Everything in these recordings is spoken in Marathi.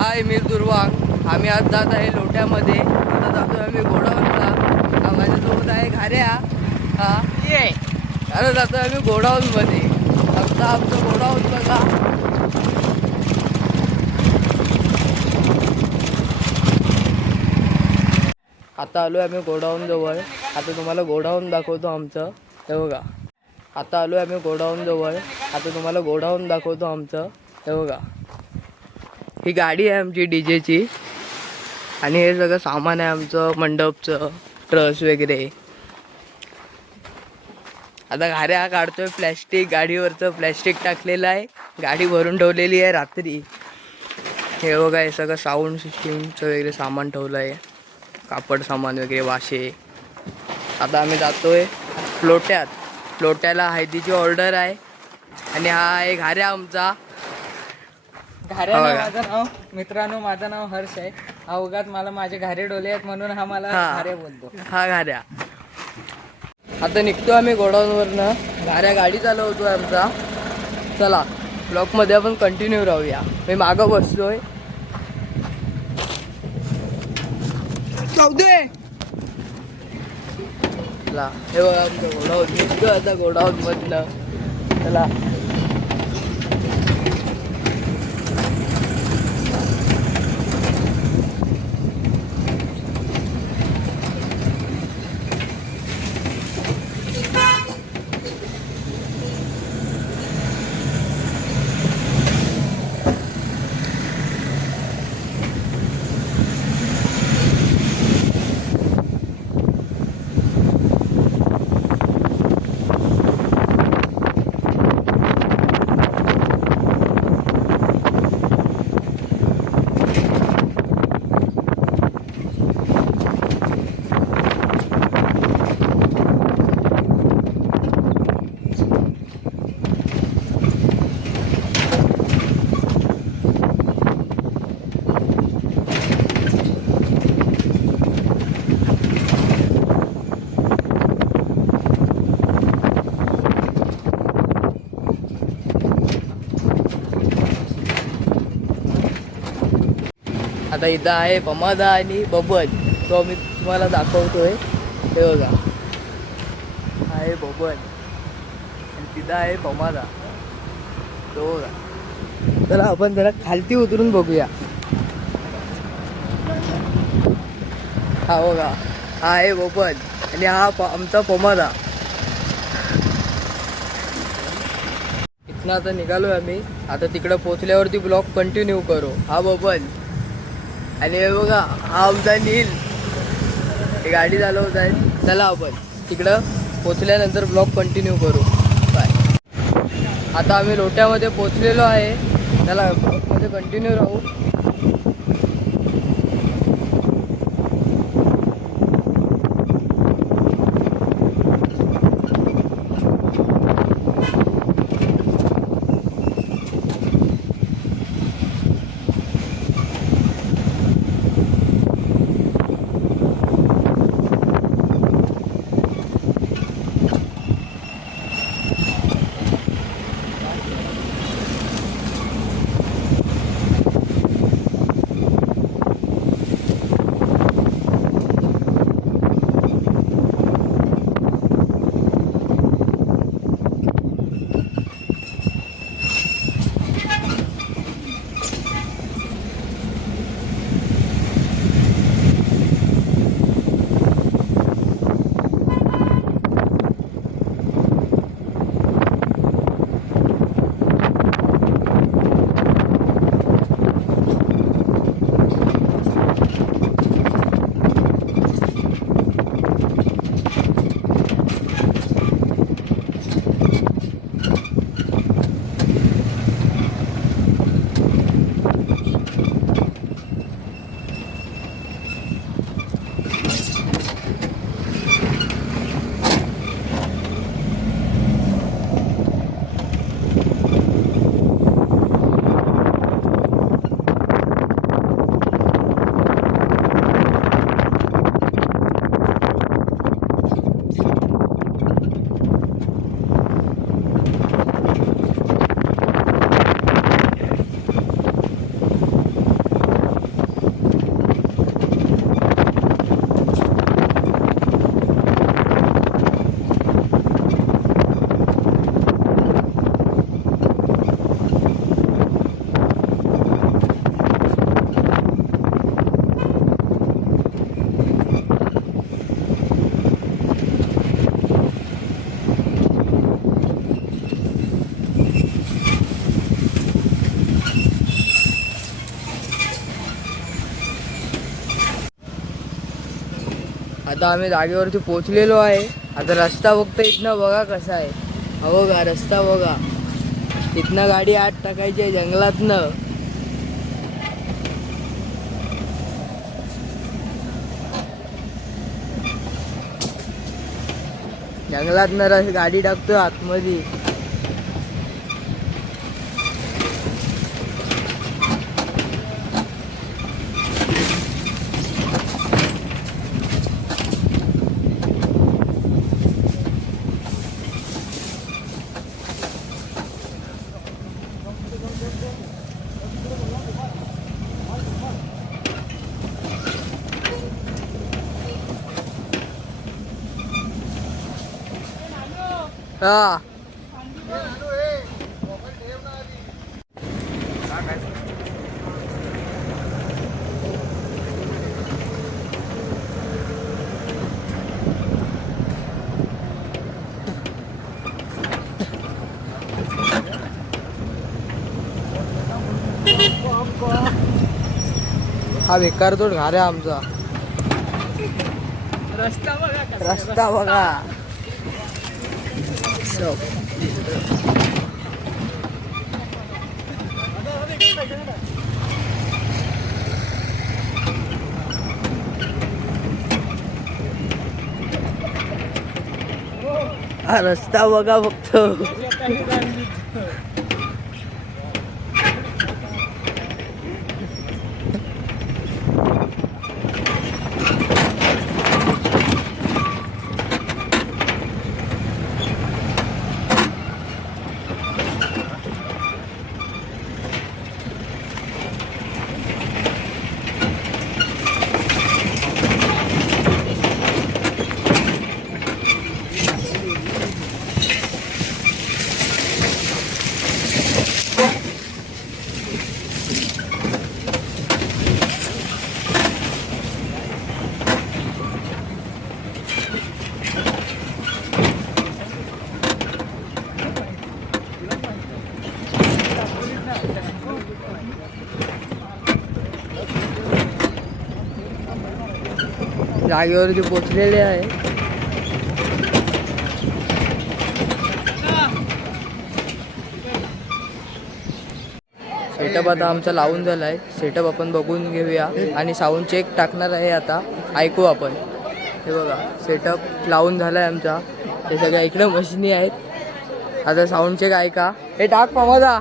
हाय मी दुर्वांग. आम्ही आज जात आहे लोट्यामध्ये. आता जातो आम्ही गोडाऊनला. माझ्यासोबत आहे घाऱ्या. हा ये अरे जातो आम्ही गोडाऊनमध्ये. आता आमचं गोडाऊन बघा. आता आलो आम्ही गोडाऊन जवळ. आता तुम्हाला गोडाऊन दाखवतो आमचं. हे बघा. आता आलो आम्ही गोडाऊन जवळ. आता तुम्हाला गोडाऊन दाखवतो आमचं. हे बघा. ही गाडी आहे आमची डीजेची. आणि हे सगळं सामान आहे आमचं, मंडपचं, ट्रस वगैरे. आता घाऱ्या काढतोय प्लॅस्टिक. गाडीवरचं प्लॅस्टिक टाकलेलं आहे. गाडी भरून ठेवलेली आहे रात्री. हे बघा, हे सगळं साऊंड सिस्टीमचं वगैरे सामान ठेवलं आहे. कापड सामान वगैरे, वाशे. आता आम्ही जातोय लोट्यात. लोट्याला हळदीची ऑर्डर आहे. आणि हा आहे घाऱ्या आमचा. माझं नाव मित्रांनो, माझं नाव हर्ष आहे. हा उगाच मला माझे घारे डोले आहेत म्हणून हा मला घारे बोलतो. हा घाऱ्या. आता निघतो आम्ही गोडाऊनवरनं. घाऱ्या गाडी चालवतोय आमचा. चला ब्लॉकमध्ये आपण कंटिन्यू राहूया. मी मागं बसतोय. चला हे बघा आमचं गोडाऊन. निघतो आता गोडाऊनमधनं. चला आता इथं आहे पमादा आणि बबल. तो मी तुम्हाला दाखवतोय. हे बघा, आहे बबल आणि तिथं आहे पमादा. तो बघा. चला आपण जरा खालती उतरून बघूया. हा बघा, हा आहे बबल आणि हा आमचा पमादा. इथनं आता निघालोय आम्ही. आता तिकडं पोचल्यावरती ब्लॉग कंटिन्यू करू. हा बबल आणि हे बघा, हा आमचा नील. ही गाडी चालवत आहे. चला आपण तिकडं पोचल्यानंतर ब्लॉग कंटिन्यू करू. बाय. आता आम्ही लोट्यामध्ये पोचलेलो आहे. चला ब्लॉगमध्ये कंटिन्यू राहू. आता आम्ही जागेवरती पोचलेलो आहे. आता रस्ता बघतो इथनं बघा कसा आहे. हो बघा रस्ता बघा. इथनं गाडी आत टाकायची आहे जंगलातनं. जंगलातनं गाडी टाकतो आतमध्ये. हा हा बेकार तो घार आहे आमचा. रस्ता बघा रस्ता बघा. हा रस्ता बघा फक्त. जागेवरती पोचलेले आहे. सेटअप आता आमचा लावून झाला आहे. सेटअप आपण बघून घेऊया आणि साऊंड चेक टाकणार आहे. आता ऐकू आपण. हे बघा सेटअप लावून झाला आहे आमचा. हे सगळ्या इकडे मशिनी आहेत. आता साऊंड चेक ऐका. हे टाक पामादा.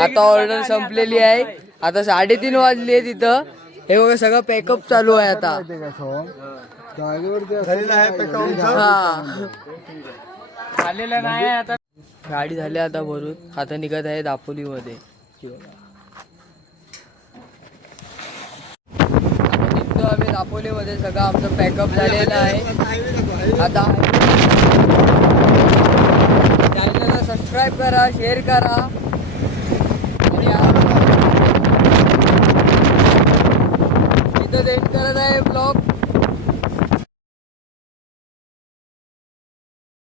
आता ऑर्डर संपलेली आहे. आता 3:30 वाजली आहे तिथं. हे बघा सगळं पॅकअप चालू आहे आता. हा आलेलं नाही आता. गाडी झाली आता भरून. आता निघत आहे दापोलीमध्ये. निघतो आम्ही दापोलीमध्ये. सगळं आमचं पॅकअप झालेलं आहे. आता चॅनलला सबस्क्राईब करा, शेअर करा आणि इथं एंड करत आहे ब्लॉग.